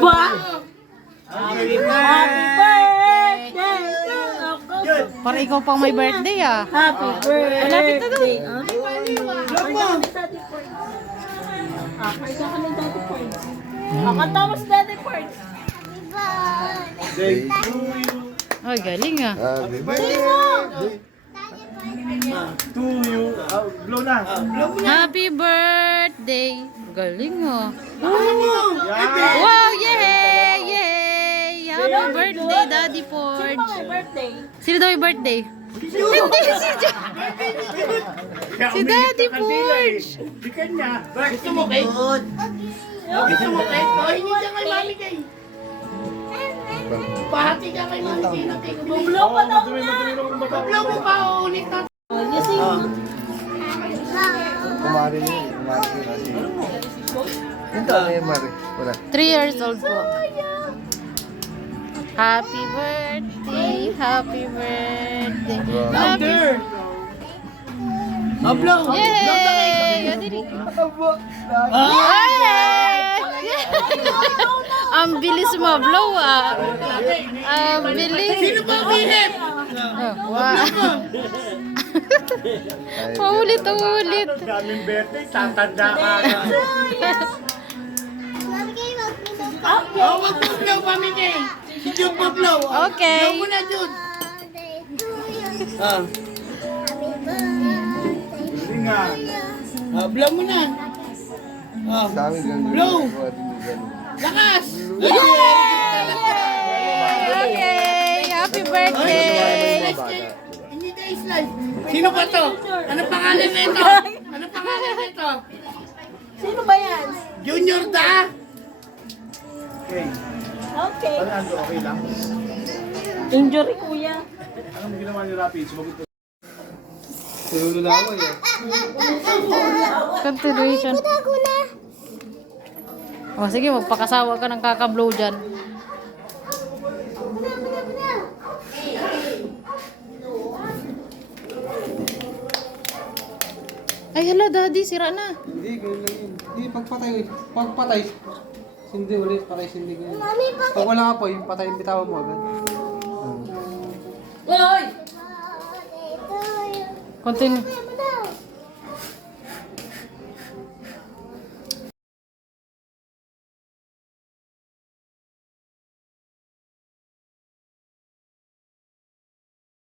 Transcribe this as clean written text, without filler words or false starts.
Ba? Happy birthday to Coco. Para ikaw pang may birthday ah. Happy birthday. Malapit na doon. Kaya ka ng Daddy Points. Kanta mo si Daddy Points. Ay, galing ah. Happy birthday to you. Blow na. Happy birthday. Galing ah. Wow, yay! Yay! Happy birthday, Daddy Sino Forge. ba may birthday? Sino daw yung birthday? Hindi si Si Daddy Forge. Di kanya. Gusto mo cake? Gusto mo cake? O, hindi ka kay Mami Kay. Bahati ka kay Mami Kay ng cake. Bublow pa daw niya. Blow mo pa, ulit na. Yes, Kumari niya. Kumari niya. Ito na yung Mari. Wala. 3 years old po. Happy birthday, happy birthday. Happy Blow. Yay! Yay! Ang bilis mo, blow ah. Ang bilis. Sino ba umihip? Wow. Paulit-ulit. Daming birthday, tatanda ka na. Oh, wag mo blow, Mami Kay. Si Jude mo blow. Okay. Blow mo na, Jude. Blow mo na. Sa amin ganun. Blow. Kuha din yung ganun. Lakas! Okay, happy birthday. Hindi ka slice. Sino ba to? Ano pangalan nito? Ano pangalan nito? Sino ba yan? Junior da? Okay. Okay lang. Injury, kuya. Anong ginawa ni Rapi? Sumagot ko. Sinululawa yan. Continuation. O sige, magpakasawa ka ng kakablow dyan. Ay, hala, daddy, sira na. Hindi, ganun lang yun. Hindi, pagpatay. Sindi ulit, patay sindi ganyan. Pag wala ka po, yung patay, bitawan mo agad. Hoy! Continue.